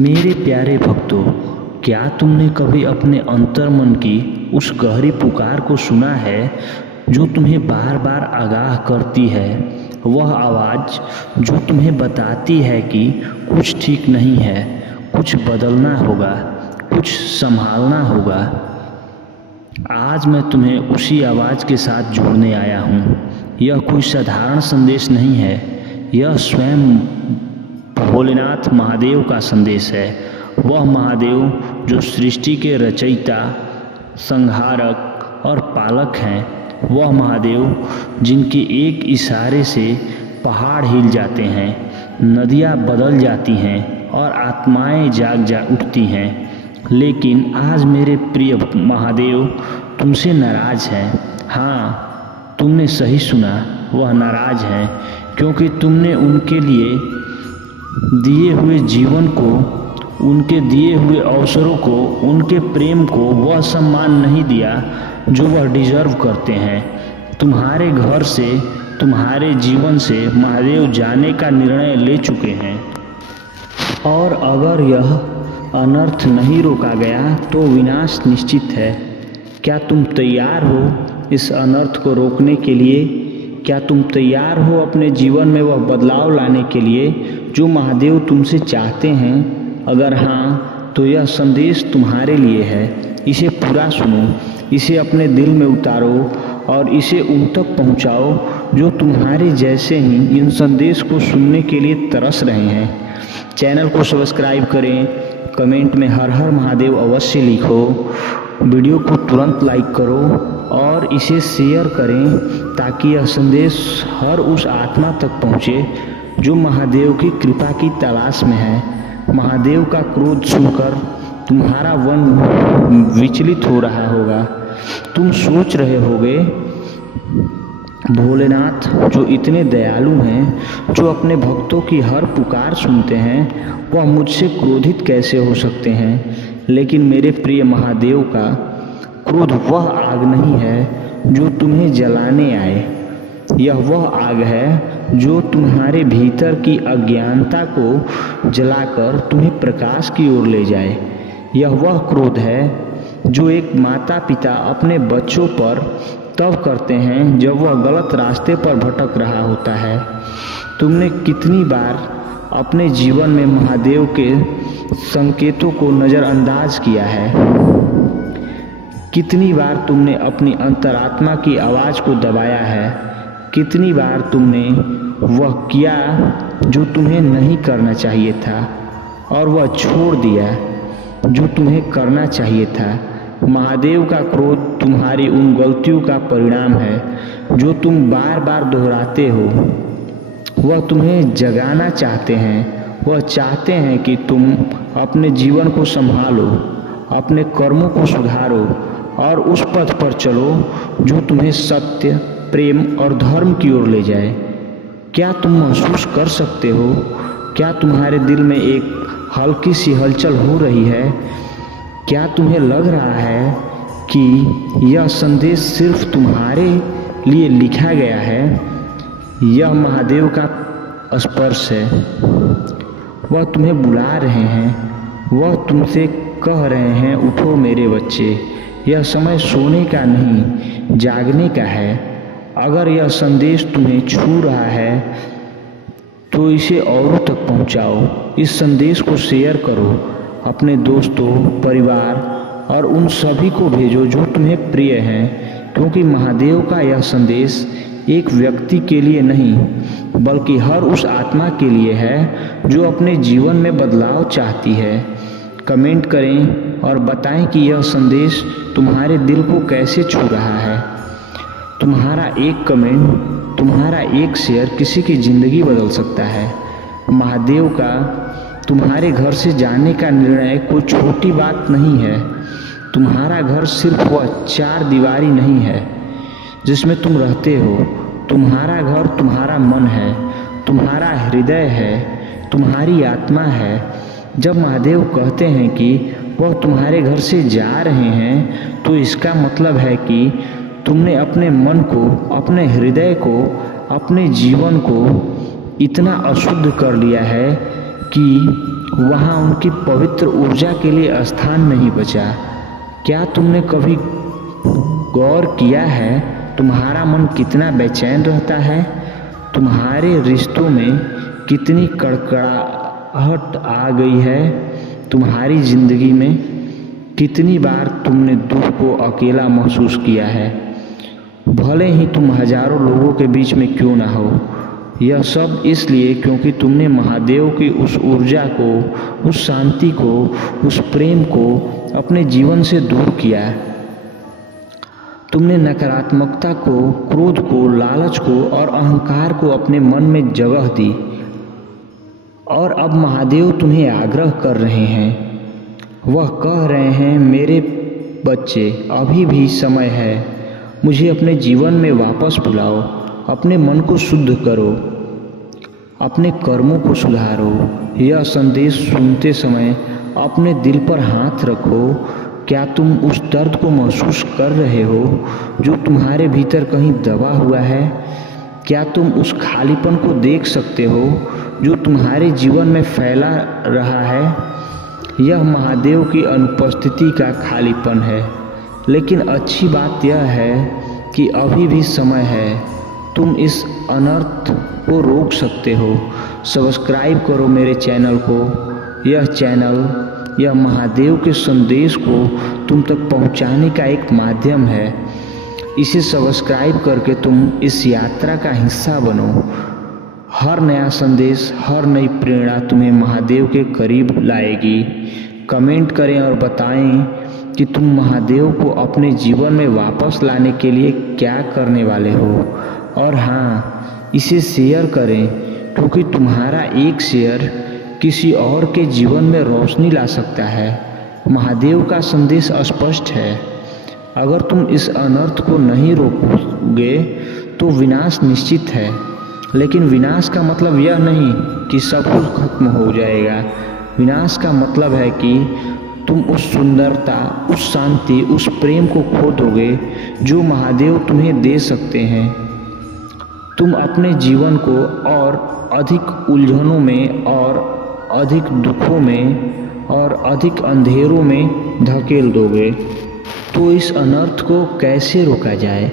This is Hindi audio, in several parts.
मेरे प्यारे भक्तों, क्या तुमने कभी अपने अंतर्मन की उस गहरी पुकार को सुना है जो तुम्हें बार बार आगाह करती है? वह आवाज़ जो तुम्हें बताती है कि कुछ ठीक नहीं है, कुछ बदलना होगा, कुछ संभालना होगा। आज मैं तुम्हें उसी आवाज़ के साथ जोड़ने आया हूँ। यह कोई साधारण संदेश नहीं है, यह स्वयं भोलेनाथ महादेव का संदेश है। वह महादेव जो सृष्टि के रचयिता, संहारक और पालक हैं। वह महादेव जिनके एक इशारे से पहाड़ हिल जाते हैं, नदियाँ बदल जाती हैं और आत्माएं जाग उठती हैं। लेकिन आज मेरे प्रिय महादेव तुमसे नाराज हैं। हाँ, तुमने सही सुना, वह नाराज हैं क्योंकि तुमने उनके लिए दिए हुए जीवन को, उनके दिए हुए अवसरों को, उनके प्रेम को वह सम्मान नहीं दिया जो वह डिजर्व करते हैं। तुम्हारे घर से, तुम्हारे जीवन से महादेव जाने का निर्णय ले चुके हैं और अगर यह अनर्थ नहीं रोका गया तो विनाश निश्चित है। क्या तुम तैयार हो इस अनर्थ को रोकने के लिए? क्या तुम तैयार हो अपने जीवन में वह बदलाव लाने के लिए जो महादेव तुमसे चाहते हैं? अगर हाँ, तो यह संदेश तुम्हारे लिए है। इसे पूरा सुनो, इसे अपने दिल में उतारो और इसे उन तक पहुंचाओ जो तुम्हारे जैसे ही इन संदेश को सुनने के लिए तरस रहे हैं। चैनल को सब्सक्राइब करें, कमेंट में हर हर महादेव अवश्य लिखो, वीडियो को तुरंत लाइक करो और इसे शेयर करें ताकि यह संदेश हर उस आत्मा तक पहुँचे जो महादेव की कृपा की तलाश में है। महादेव का क्रोध सुनकर तुम्हारा मन विचलित हो रहा होगा। तुम सोच रहे होगे, भोलेनाथ जो इतने दयालु हैं, जो अपने भक्तों की हर पुकार सुनते हैं, वह मुझसे क्रोधित कैसे हो सकते हैं? लेकिन मेरे प्रिय महादेव का क्रोध वह आग नहीं है जो तुम्हें जलाने आए। यह वह आग है जो तुम्हारे भीतर की अज्ञानता को जलाकर तुम्हें प्रकाश की ओर ले जाए। यह वह क्रोध है जो एक माता पिता अपने बच्चों पर तब करते हैं जब वह गलत रास्ते पर भटक रहा होता है। तुमने कितनी बार अपने जीवन में महादेव के संकेतों को नज़रअंदाज किया है? कितनी बार तुमने अपनी अंतरात्मा की आवाज़ को दबाया है? कितनी बार तुमने वह किया जो तुम्हें नहीं करना चाहिए था और वह छोड़ दिया जो तुम्हें करना चाहिए था? महादेव का क्रोध तुम्हारी उन गलतियों का परिणाम है जो तुम बार बार दोहराते हो। वह तुम्हें जगाना चाहते हैं। वह चाहते हैं कि तुम अपने जीवन को संभालो, अपने कर्मों को सुधारो और उस पथ पर चलो जो तुम्हें सत्य, प्रेम और धर्म की ओर ले जाए। क्या तुम महसूस कर सकते हो? क्या तुम्हारे दिल में एक हल्की सी हलचल हो रही है? क्या तुम्हें लग रहा है कि यह संदेश सिर्फ तुम्हारे लिए लिखा गया है? यह महादेव का स्पर्श है। वह तुम्हें बुला रहे हैं। वह तुमसे कह रहे हैं, उठो मेरे बच्चे, यह समय सोने का नहीं, जागने का है। अगर यह संदेश तुम्हें छू रहा है तो इसे औरों तक पहुंचाओ। इस संदेश को शेयर करो, अपने दोस्तों, परिवार और उन सभी को भेजो जो तुम्हें प्रिय हैं, क्योंकि महादेव का यह संदेश एक व्यक्ति के लिए नहीं बल्कि हर उस आत्मा के लिए है जो अपने जीवन में बदलाव चाहती है। कमेंट करें और बताएं कि यह संदेश तुम्हारे दिल को कैसे छू रहा है। तुम्हारा एक कमेंट, तुम्हारा एक शेयर किसी की ज़िंदगी बदल सकता है। महादेव का तुम्हारे घर से जाने का निर्णय कोई छोटी बात नहीं है। तुम्हारा घर सिर्फ वह चार दीवारी नहीं है जिसमें तुम रहते हो। तुम्हारा घर तुम्हारा मन है, तुम्हारा हृदय है, तुम्हारी आत्मा है। जब महादेव कहते हैं कि वह तुम्हारे घर से जा रहे हैं तो इसका मतलब है कि तुमने अपने मन को, अपने हृदय को, अपने जीवन को इतना अशुद्ध कर लिया है कि वहाँ उनकी पवित्र ऊर्जा के लिए स्थान नहीं बचा। क्या तुमने कभी गौर किया है तुम्हारा मन कितना बेचैन रहता है? तुम्हारे रिश्तों में कितनी कड़कड़ाहट आ गई है? तुम्हारी जिंदगी में कितनी बार तुमने दुख को अकेला महसूस किया है, भले ही तुम हजारों लोगों के बीच में क्यों ना हो। यह सब इसलिए क्योंकि तुमने महादेव की उस ऊर्जा को, उस शांति को, उस प्रेम को अपने जीवन से दूर किया। तुमने नकारात्मकता को, क्रोध को, लालच को और अहंकार को अपने मन में जगह दी। और अब महादेव तुम्हें आग्रह कर रहे हैं। वह कह रहे हैं, मेरे बच्चे, अभी भी समय है। मुझे अपने जीवन में वापस बुलाओ। अपने मन को शुद्ध करो, अपने कर्मों को सुधारो। यह संदेश सुनते समय अपने दिल पर हाथ रखो। क्या तुम उस दर्द को महसूस कर रहे हो जो तुम्हारे भीतर कहीं दबा हुआ है? क्या तुम उस खालीपन को देख सकते हो जो तुम्हारे जीवन में फैला रहा है? यह महादेव की अनुपस्थिति का खालीपन है, लेकिन अच्छी बात यह है कि अभी भी समय है। तुम इस अनर्थ को रोक सकते हो। सब्सक्राइब करो मेरे चैनल को। यह चैनल, यह महादेव के संदेश को तुम तक पहुंचाने का एक माध्यम है। इसे सब्सक्राइब करके तुम इस यात्रा का हिस्सा बनो। हर नया संदेश, हर नई प्रेरणा तुम्हें महादेव के करीब लाएगी। कमेंट करें और बताएं कि तुम महादेव को अपने जीवन में वापस लाने के लिए क्या करने वाले हो। और हाँ, इसे शेयर करें, क्योंकि तुम्हारा एक शेयर किसी और के जीवन में रोशनी ला सकता है। महादेव का संदेश स्पष्ट है। अगर तुम इस अनर्थ को नहीं रोकोगे तो विनाश निश्चित है। लेकिन विनाश का मतलब यह नहीं कि सब कुछ खत्म हो जाएगा। विनाश का मतलब है कि तुम उस सुंदरता, उस शांति, उस प्रेम को खो दोगे जो महादेव तुम्हें दे सकते हैं। तुम अपने जीवन को और अधिक उलझनों में, और अधिक दुखों में, और अधिक अंधेरों में धकेल दोगे। तो इस अनर्थ को कैसे रोका जाए?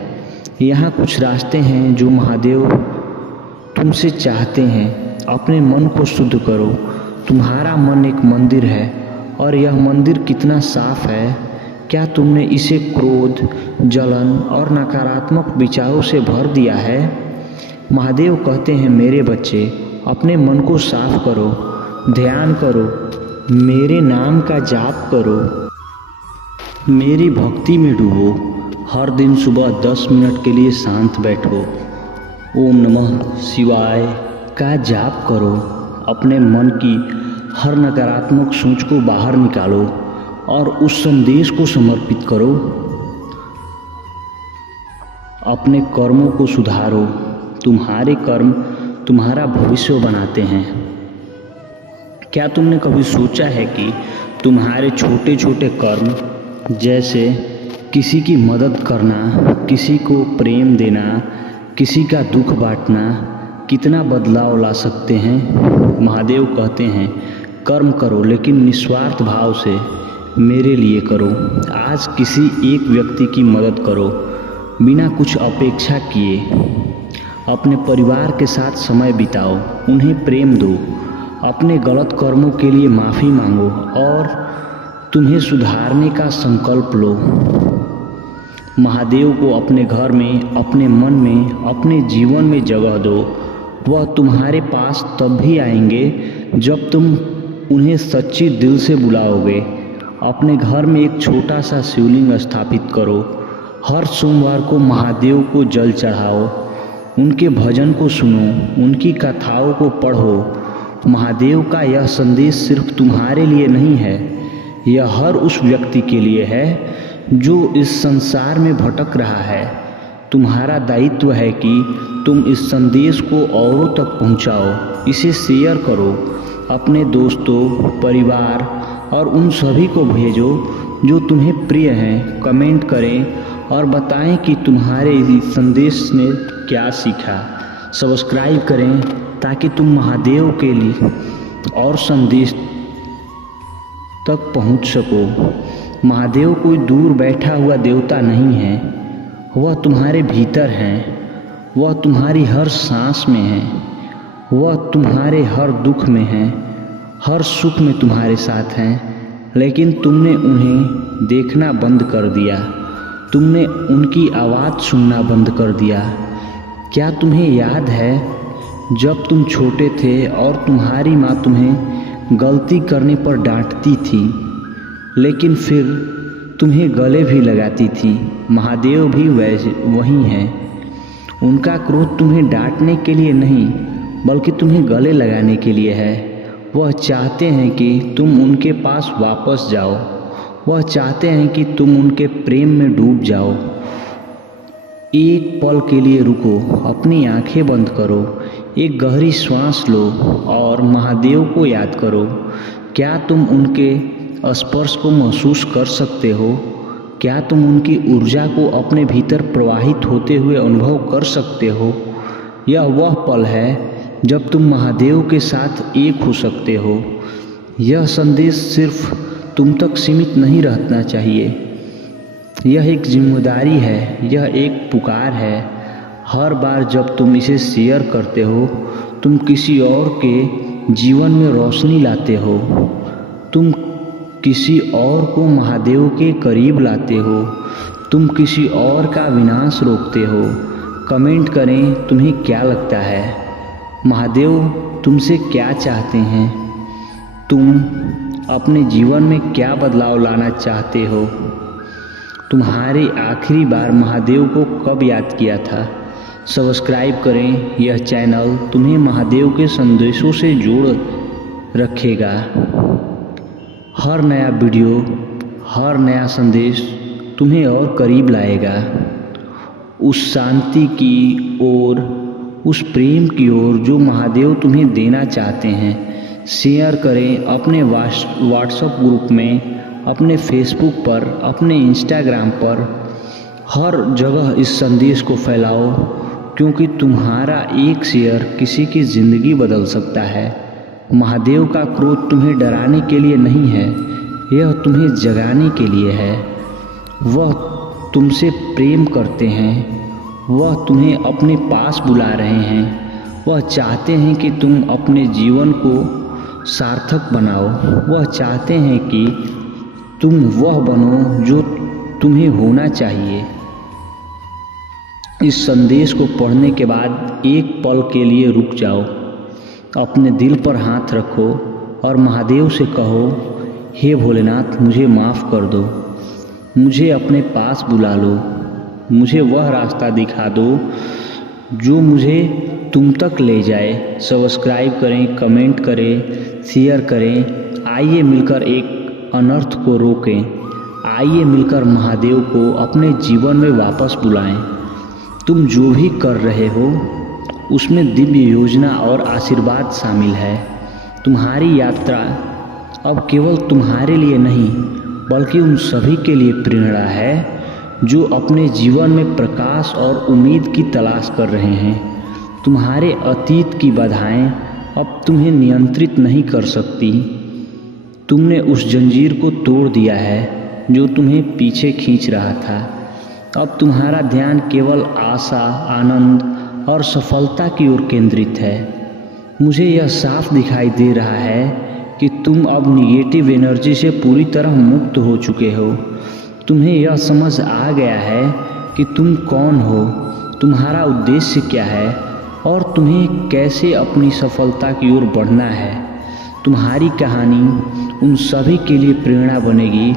यहाँ कुछ रास्ते हैं जो महादेव तुमसे चाहते हैं। अपने मन को शुद्ध करो। तुम्हारा मन एक मंदिर है, और यह मंदिर कितना साफ है। क्या तुमने इसे क्रोध, जलन और नकारात्मक विचारों से भर दिया है? महादेव कहते हैं, मेरे बच्चे, अपने मन को साफ करो, ध्यान करो, मेरे नाम का जाप करो, मेरी भक्ति में डूबो। हर दिन सुबह 10 मिनट के लिए शांत बैठो, ओम नमः शिवाय का जाप करो। अपने मन की हर नकारात्मक सोच को बाहर निकालो और उस संदेश को समर्पित करो। अपने कर्मों को सुधारो। तुम्हारे कर्म तुम्हारा भविष्य बनाते हैं। क्या तुमने कभी सोचा है कि तुम्हारे छोटे छोटे कर्म, जैसे किसी की मदद करना, किसी को प्रेम देना, किसी का दुख बांटना, कितना बदलाव ला सकते हैं? महादेव कहते हैं, कर्म करो लेकिन निस्वार्थ भाव से मेरे लिए करो। आज किसी एक व्यक्ति की मदद करो बिना कुछ अपेक्षा किए। अपने परिवार के साथ समय बिताओ, उन्हें प्रेम दो। अपने गलत कर्मों के लिए माफ़ी मांगो और तुम्हें सुधारने का संकल्प लो। महादेव को अपने घर में, अपने मन में, अपने जीवन में जगह दो। वह तुम्हारे पास तब भी आएंगे जब तुम उन्हें सच्ची दिल से बुलाओगे। अपने घर में एक छोटा सा शिवलिंग स्थापित करो। हर सोमवार को महादेव को जल चढ़ाओ। उनके भजन को सुनो, उनकी कथाओं को पढ़ो। महादेव का यह संदेश सिर्फ तुम्हारे लिए नहीं है, यह हर उस व्यक्ति के लिए है जो इस संसार में भटक रहा है। तुम्हारा दायित्व है कि तुम इस संदेश को औरों तक पहुंचाओ। इसे शेयर करो, अपने दोस्तों, परिवार और उन सभी को भेजो जो तुम्हें प्रिय हैं। कमेंट करें और बताएं कि तुम्हारे इस संदेश ने क्या सीखा। सब्सक्राइब करें ताकि तुम महादेव के लिए और संदेश तक पहुंच सको। महादेव कोई दूर बैठा हुआ देवता नहीं है, वह तुम्हारे भीतर हैं। वह तुम्हारी हर सांस में है, वह तुम्हारे हर दुख में है, हर सुख में तुम्हारे साथ हैं। लेकिन तुमने उन्हें देखना बंद कर दिया, तुमने उनकी आवाज़ सुनना बंद कर दिया। क्या तुम्हें याद है जब तुम छोटे थे और तुम्हारी माँ तुम्हें गलती करने पर डांटती थी, लेकिन फिर तुम्हें गले भी लगाती थी? महादेव भी वही हैं। उनका क्रोध तुम्हें डांटने के लिए नहीं, बल्कि तुम्हें गले लगाने के लिए है। वह चाहते हैं कि तुम उनके पास वापस जाओ। वह चाहते हैं कि तुम उनके प्रेम में डूब जाओ। एक पल के लिए रुको, अपनी आंखें बंद करो, एक गहरी सांस लो और महादेव को याद करो। क्या तुम उनके स्पर्श को महसूस कर सकते हो? क्या तुम उनकी ऊर्जा को अपने भीतर प्रवाहित होते हुए अनुभव कर सकते हो? यह वह पल है जब तुम महादेव के साथ एक हो सकते हो। यह संदेश सिर्फ तुम तक सीमित नहीं रहना चाहिए। यह एक जिम्मेदारी है, यह एक पुकार है। हर बार जब तुम इसे शेयर करते हो, तुम किसी और के जीवन में रोशनी लाते हो। तुम किसी और को महादेव के करीब लाते हो। तुम किसी और का विनाश रोकते हो। कमेंट करें, तुम्हें क्या लगता है? महादेव तुमसे क्या चाहते हैं? तुम अपने जीवन में क्या बदलाव लाना चाहते हो? तुम्हारी आखिरी बार महादेव को कब याद किया था? सब्सक्राइब करें, यह चैनल तुम्हें महादेव के संदेशों से जोड़ रखेगा। हर नया वीडियो, हर नया संदेश तुम्हें और करीब लाएगा उस शांति की ओर, उस प्रेम की ओर जो महादेव तुम्हें देना चाहते हैं। शेयर करें अपने व्हाट्सएप ग्रुप में, अपने फेसबुक पर, अपने इंस्टाग्राम पर, हर जगह इस संदेश को फैलाओ, क्योंकि तुम्हारा एक शेयर किसी की ज़िंदगी बदल सकता है। महादेव का क्रोध तुम्हें डराने के लिए नहीं है, यह तुम्हें जगाने के लिए है। वह तुमसे प्रेम करते हैं, वह तुम्हें अपने पास बुला रहे हैं। वह चाहते हैं कि तुम अपने जीवन को सार्थक बनाओ। वह चाहते हैं कि तुम वह बनो जो तुम्हें होना चाहिए। इस संदेश को पढ़ने के बाद एक पल के लिए रुक जाओ, अपने दिल पर हाथ रखो और महादेव से कहो, हे भोलेनाथ, मुझे माफ़ कर दो, मुझे अपने पास बुला लो, मुझे वह रास्ता दिखा दो जो मुझे तुम तक ले जाए। सब्सक्राइब करें, कमेंट करें, शेयर करें। आइए मिलकर एक अनर्थ को रोकें। आइए मिलकर महादेव को अपने जीवन में वापस बुलाएं। तुम जो भी कर रहे हो उसमें दिव्य योजना और आशीर्वाद शामिल है। तुम्हारी यात्रा अब केवल तुम्हारे लिए नहीं, बल्कि उन सभी के लिए प्रेरणा है जो अपने जीवन में प्रकाश और उम्मीद की तलाश कर रहे हैं। तुम्हारे अतीत की बाधाएं अब तुम्हें नियंत्रित नहीं कर सकती। तुमने उस जंजीर को तोड़ दिया है जो तुम्हें पीछे खींच रहा था। अब तुम्हारा ध्यान केवल आशा, आनंद और सफलता की ओर केंद्रित है। मुझे यह साफ दिखाई दे रहा है कि तुम अब निगेटिव एनर्जी से पूरी तरह मुक्त हो चुके हो। तुम्हें यह समझ आ गया है कि तुम कौन हो, तुम्हारा उद्देश्य क्या है और तुम्हें कैसे अपनी सफलता की ओर बढ़ना है। तुम्हारी कहानी उन सभी के लिए प्रेरणा बनेगी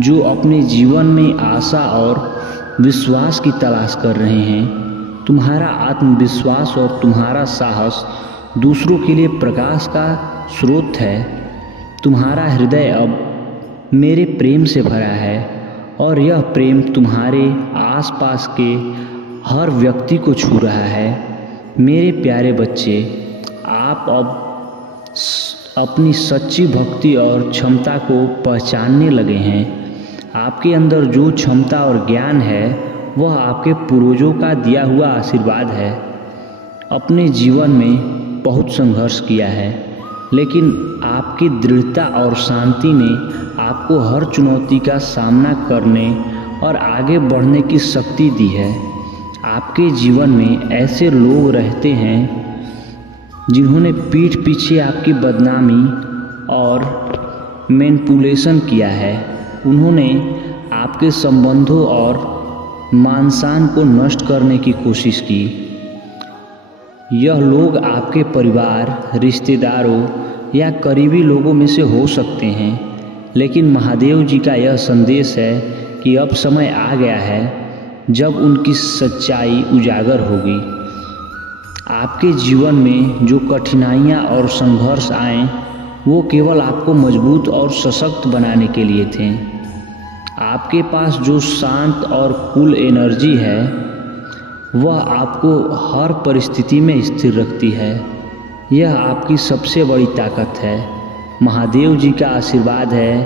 जो अपने जीवन में आशा और विश्वास की तलाश कर रहे हैं। तुम्हारा आत्मविश्वास और तुम्हारा साहस दूसरों के लिए प्रकाश का स्रोत है। तुम्हारा हृदय अब मेरे प्रेम से भरा है और यह प्रेम तुम्हारे आसपास के हर व्यक्ति को छू रहा है। मेरे प्यारे बच्चे, आप अब अपनी सच्ची भक्ति और क्षमता को पहचानने लगे हैं। आपके अंदर जो क्षमता और ज्ञान है वह आपके पूर्वजों का दिया हुआ आशीर्वाद है। अपने जीवन में बहुत संघर्ष किया है, लेकिन आपकी दृढ़ता और शांति ने आपको हर चुनौती का सामना करने और आगे बढ़ने की शक्ति दी है। आपके जीवन में ऐसे लोग रहते हैं जिन्होंने पीठ पीछे आपकी बदनामी और मैनिपुलेशन किया है। उन्होंने आपके संबंधों और मान-सम्मान को नष्ट करने की कोशिश की। यह लोग आपके परिवार, रिश्तेदारों या करीबी लोगों में से हो सकते हैं, लेकिन महादेव जी का यह संदेश है कि अब समय आ गया है जब उनकी सच्चाई उजागर होगी। आपके जीवन में जो कठिनाइयाँ और संघर्ष आए वो केवल आपको मजबूत और सशक्त बनाने के लिए थे। आपके पास जो शांत और कूल एनर्जी है वह आपको हर परिस्थिति में स्थिर रखती है। यह आपकी सबसे बड़ी ताकत है। महादेव जी का आशीर्वाद है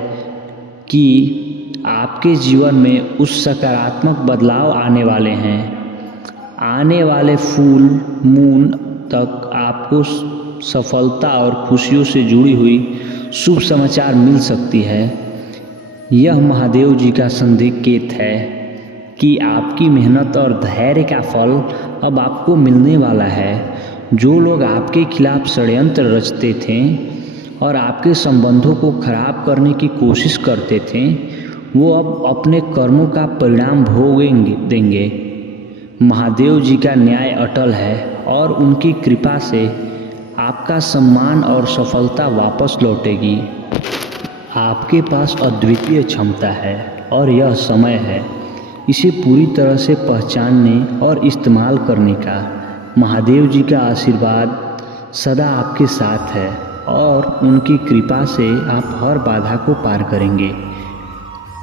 कि आपके जीवन में उस सकारात्मक बदलाव आने वाले हैं। आने वाले फुल मून तक आपको सफलता और खुशियों से जुड़ी हुई शुभ समाचार मिल सकती है। यह महादेव जी का संकेत है कि आपकी मेहनत और धैर्य का फल अब आपको मिलने वाला है। जो लोग आपके खिलाफ षड्यंत्र रचते थे और आपके संबंधों को खराब करने की कोशिश करते थे वो अब अपने कर्मों का परिणाम देंगे। महादेव जी का न्याय अटल है और उनकी कृपा से आपका सम्मान और सफलता वापस लौटेगी। आपके पास अद्वितीय क्षमता है और यह समय है इसे पूरी तरह से पहचानने और इस्तेमाल करने का। महादेव जी का आशीर्वाद सदा आपके साथ है और उनकी कृपा से आप हर बाधा को पार करेंगे।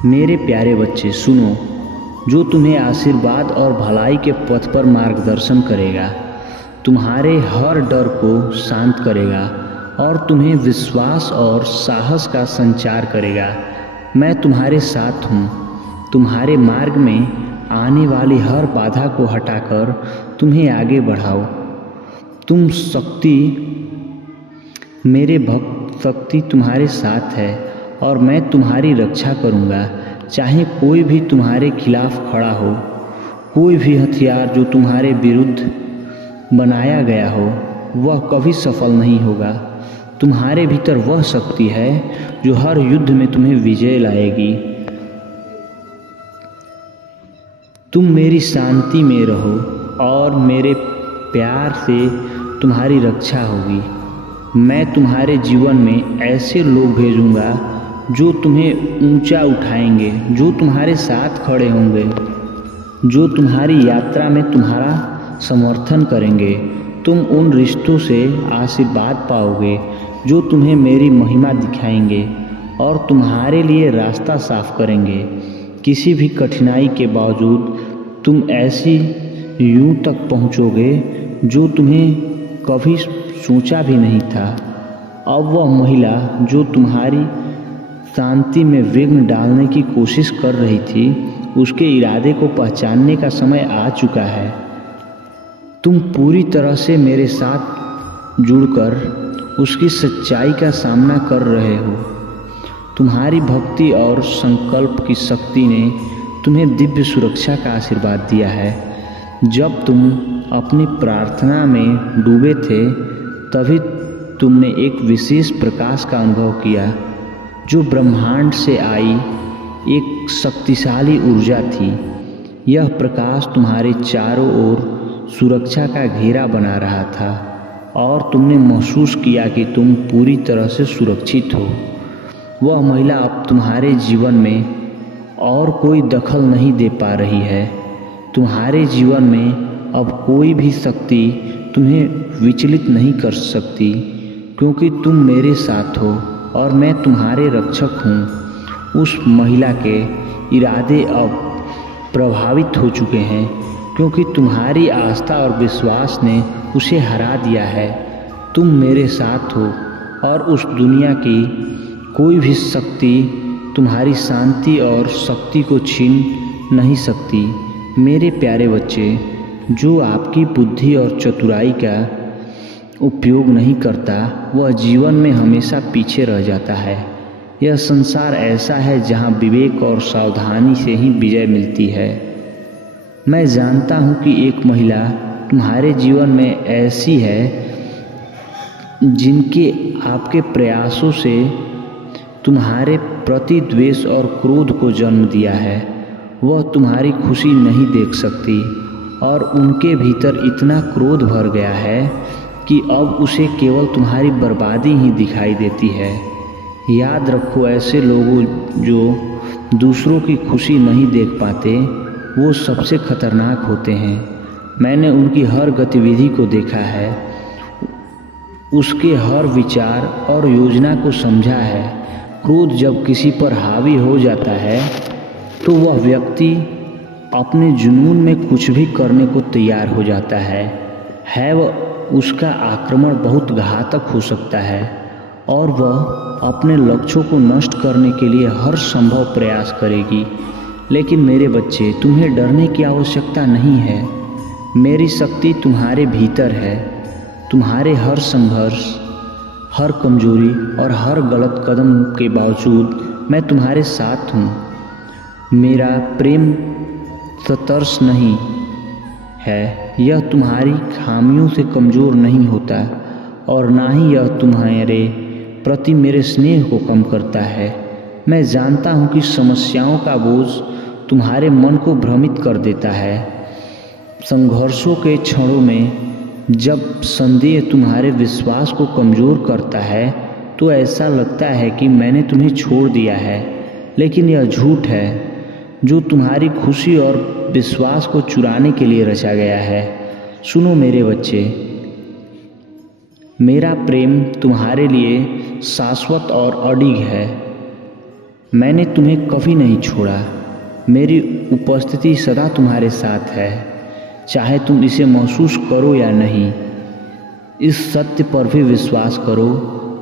मेरे प्यारे बच्चे सुनो, जो तुम्हें आशीर्वाद और भलाई के पथ पर मार्गदर्शन करेगा, तुम्हारे हर डर को शांत करेगा और तुम्हें विश्वास और साहस का संचार करेगा। मैं तुम्हारे साथ हूँ। तुम्हारे मार्ग में आने वाली हर बाधा को हटाकर तुम्हें आगे बढ़ाओ। तुम शक्ति, मेरे भक्त शक्ति तुम्हारे साथ है और मैं तुम्हारी रक्षा करूँगा। चाहे कोई भी तुम्हारे खिलाफ खड़ा हो, कोई भी हथियार जो तुम्हारे विरुद्ध बनाया गया हो वह कभी सफल नहीं होगा। तुम्हारे भीतर वह शक्ति है जो हर युद्ध में तुम्हें विजय लाएगी। तुम मेरी शांति में रहो और मेरे प्यार से तुम्हारी रक्षा होगी। मैं तुम्हारे जीवन में ऐसे लोग भेजूंगा जो तुम्हें ऊंचा उठाएंगे, जो तुम्हारे साथ खड़े होंगे, जो तुम्हारी यात्रा में तुम्हारा समर्थन करेंगे। तुम उन रिश्तों से आशीर्वाद पाओगे जो तुम्हें मेरी महिमा दिखाएंगे और तुम्हारे लिए रास्ता साफ करेंगे। किसी भी कठिनाई के बावजूद तुम ऐसी यूं तक पहुंचोगे जो तुम्हें कभी सोचा भी नहीं था। अब वह महिला जो तुम्हारी शांति में विघ्न डालने की कोशिश कर रही थी, उसके इरादे को पहचानने का समय आ चुका है। तुम पूरी तरह से मेरे साथ जुड़कर उसकी सच्चाई का सामना कर रहे हो। तुम्हारी भक्ति और संकल्प की शक्ति ने तुम्हें दिव्य सुरक्षा का आशीर्वाद दिया है। जब तुम अपनी प्रार्थना में डूबे थे तभी तुमने एक विशेष प्रकाश का अनुभव किया जो ब्रह्मांड से आई एक शक्तिशाली ऊर्जा थी। यह प्रकाश तुम्हारे चारों ओर सुरक्षा का घेरा बना रहा था और तुमने महसूस किया कि तुम पूरी तरह से सुरक्षित हो। वह महिला अब तुम्हारे जीवन में और कोई दखल नहीं दे पा रही है। तुम्हारे जीवन में अब कोई भी शक्ति तुम्हें विचलित नहीं कर सकती, क्योंकि तुम मेरे साथ हो और मैं तुम्हारे रक्षक हूँ। उस महिला के इरादे अब प्रभावित हो चुके हैं, क्योंकि तुम्हारी आस्था और विश्वास ने उसे हरा दिया है। तुम मेरे साथ हो और उस दुनिया की कोई भी शक्ति तुम्हारी शांति और शक्ति को छीन नहीं सकती। मेरे प्यारे बच्चे, जो आपकी बुद्धि और चतुराई का उपयोग नहीं करता वह जीवन में हमेशा पीछे रह जाता है। यह संसार ऐसा है जहाँ विवेक और सावधानी से ही विजय मिलती है। मैं जानता हूँ कि एक महिला तुम्हारे जीवन में ऐसी है जिनके आपके प्रयासों से तुम्हारे प्रति द्वेष और क्रोध को जन्म दिया है। वह तुम्हारी खुशी नहीं देख सकती और उनके भीतर इतना क्रोध भर गया है कि अब उसे केवल तुम्हारी बर्बादी ही दिखाई देती है। याद रखो, ऐसे लोगों जो दूसरों की खुशी नहीं देख पाते वो सबसे खतरनाक होते हैं। मैंने उनकी हर गतिविधि को देखा है, उसके हर विचार और योजना को समझा है। क्रोध जब किसी पर हावी हो जाता है तो वह व्यक्ति अपने जुनून में कुछ भी करने को तैयार हो जाता है वह उसका आक्रमण बहुत घातक हो सकता है और वह अपने लक्ष्यों को नष्ट करने के लिए हर संभव प्रयास करेगी। लेकिन मेरे बच्चे, तुम्हें डरने की आवश्यकता नहीं है। मेरी शक्ति तुम्हारे भीतर है। तुम्हारे हर संघर्ष, हर कमजोरी और हर गलत कदम के बावजूद मैं तुम्हारे साथ हूँ। मेरा प्रेम सतर्स नहीं है, यह तुम्हारी खामियों से कमज़ोर नहीं होता और ना ही यह तुम्हारे प्रति मेरे स्नेह को कम करता है। मैं जानता हूँ कि समस्याओं का बोझ तुम्हारे मन को भ्रमित कर देता है। संघर्षों के क्षणों में जब संदेह तुम्हारे विश्वास को कमज़ोर करता है तो ऐसा लगता है कि मैंने तुम्हें छोड़ दिया है, लेकिन यह झूठ है जो तुम्हारी खुशी और विश्वास को चुराने के लिए रचा गया है। सुनो मेरे बच्चे, मेरा प्रेम तुम्हारे लिए शाश्वत और अडिग है। मैंने तुम्हें कभी नहीं छोड़ा। मेरी उपस्थिति सदा तुम्हारे साथ है, चाहे तुम इसे महसूस करो या नहीं। इस सत्य पर भी विश्वास करो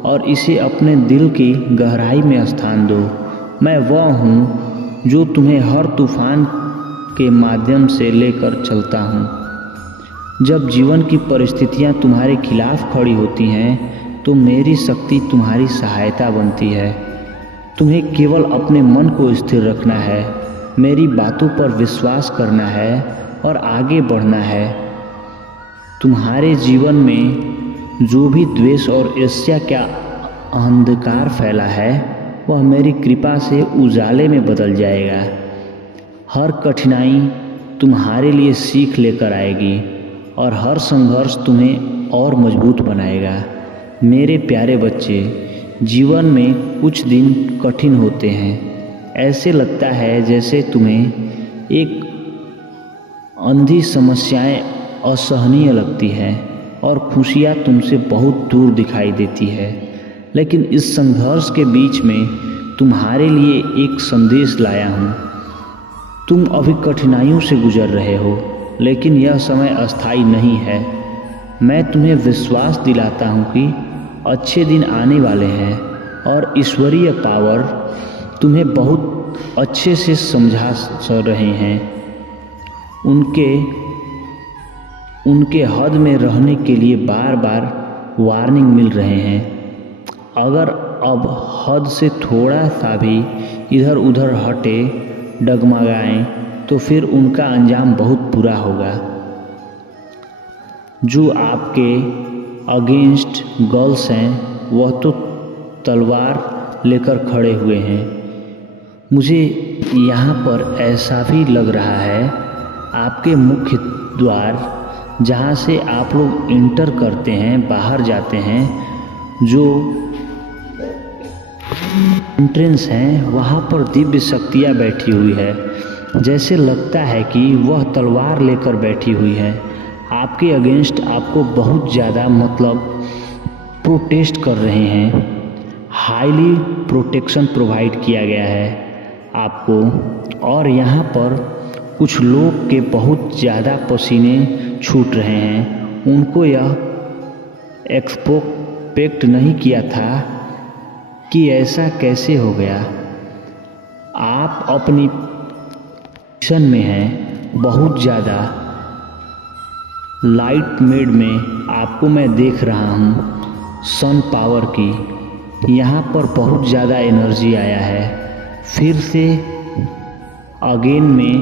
और इसे अपने दिल की गहराई में स्थान दो। मैं वह हूँ जो तुम्हें हर तूफान के माध्यम से लेकर चलता हूँ। जब जीवन की परिस्थितियाँ तुम्हारे खिलाफ खड़ी होती हैं तो मेरी शक्ति तुम्हारी सहायता बनती है। तुम्हें केवल अपने मन को स्थिर रखना है, मेरी बातों पर विश्वास करना है और आगे बढ़ना है। तुम्हारे जीवन में जो भी द्वेष और ईर्ष्या का अंधकार फैला है वह मेरी कृपा से उजाले में बदल जाएगा। हर कठिनाई तुम्हारे लिए सीख लेकर आएगी और हर संघर्ष तुम्हें और मजबूत बनाएगा। मेरे प्यारे बच्चे, जीवन में कुछ दिन कठिन होते हैं। ऐसे लगता है जैसे तुम्हें एक अंधी समस्याएं असहनीय लगती हैं और खुशियाँ तुमसे बहुत दूर दिखाई देती है। लेकिन इस संघर्ष के बीच में तुम्हारे लिए एक संदेश लाया हूँ। तुम अभी कठिनाइयों से गुजर रहे हो, लेकिन यह समय अस्थायी नहीं है। मैं तुम्हें विश्वास दिलाता हूँ कि अच्छे दिन आने वाले हैं और ईश्वरीय पावर तुम्हें बहुत अच्छे से समझा रहे हैं। उनके हद में रहने के लिए बार बार वार्निंग मिल रहे हैं। अगर अब हद से थोड़ा सा भी इधर उधर हटे डगमगाएं तो फिर उनका अंजाम बहुत बुरा होगा। जो आपके अगेंस्ट गर्ल्स हैं वह तो तलवार लेकर खड़े हुए हैं। मुझे यहाँ पर ऐसा भी लग रहा है आपके मुख्य द्वार जहाँ से आप लोग इंटर करते हैं, बाहर जाते हैं, जो एंट्रेंस हैं वहाँ पर दिव्य शक्तियाँ बैठी हुई है। जैसे लगता है कि वह तलवार लेकर बैठी हुई है। आपके अगेंस्ट आपको बहुत ज़्यादा प्रोटेस्ट कर रहे हैं। हाईली प्रोटेक्शन प्रोवाइड किया गया है आपको। और यहाँ पर कुछ लोग के बहुत ज़्यादा पसीने छूट रहे हैं। उनको यह एक्सपेक्ट नहीं किया था कि ऐसा कैसे हो गया। आप अपनी पोजीशन में हैं, बहुत ज़्यादा लाइट मेड में आपको मैं देख रहा हूँ सन पावर की। यहाँ पर बहुत ज़्यादा एनर्जी आया है। फिर से अगेन मैं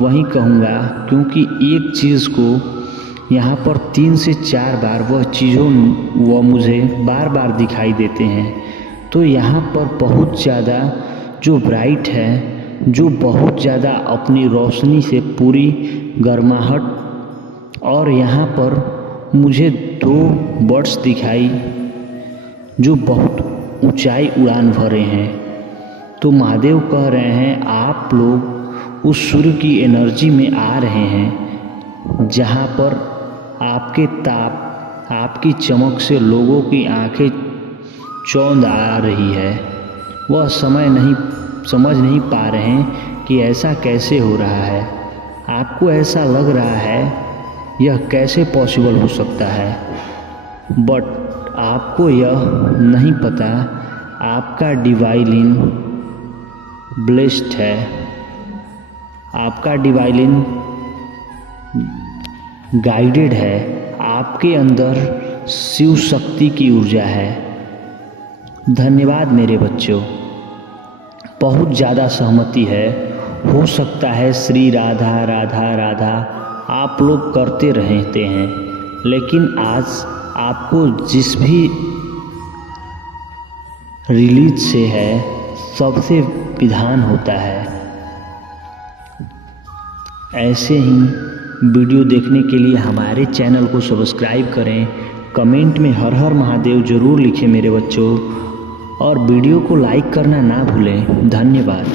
वही कहूँगा, क्योंकि एक चीज़ को यहाँ पर 3 से 4 बार वह मुझे बार बार दिखाई देते हैं। तो यहाँ पर बहुत ज़्यादा जो ब्राइट है, जो बहुत ज़्यादा अपनी रोशनी से पूरी गर्माहट, और यहाँ पर मुझे 2 बर्ड्स दिखाई जो बहुत ऊंचाई उड़ान भरे हैं। तो महादेव कह रहे हैं आप लोग उस सूर्य की एनर्जी में आ रहे हैं, जहाँ पर आपके ताप, आपकी चमक से लोगों की आंखें चौंध आ रही है। वह समझ नहीं पा रहे हैं कि ऐसा कैसे हो रहा है। आपको ऐसा लग रहा है यह कैसे पॉसिबल हो सकता है, बट आपको यह नहीं पता आपका डिवाइन ब्लेस्ड है। आपका डिवाइन गाइडेड है। आपके अंदर शिव शक्ति की ऊर्जा है। धन्यवाद मेरे बच्चों। बहुत ज़्यादा सहमति है। हो सकता है श्री राधा राधा राधा आप लोग करते रहते हैं, लेकिन आज आपको जिस भी रिलीज से है सबसे विधान होता है। ऐसे ही वीडियो देखने के लिए हमारे चैनल को सब्सक्राइब करें। कमेंट में हर हर महादेव ज़रूर लिखें मेरे बच्चों, और वीडियो को लाइक करना ना भूलें। धन्यवाद।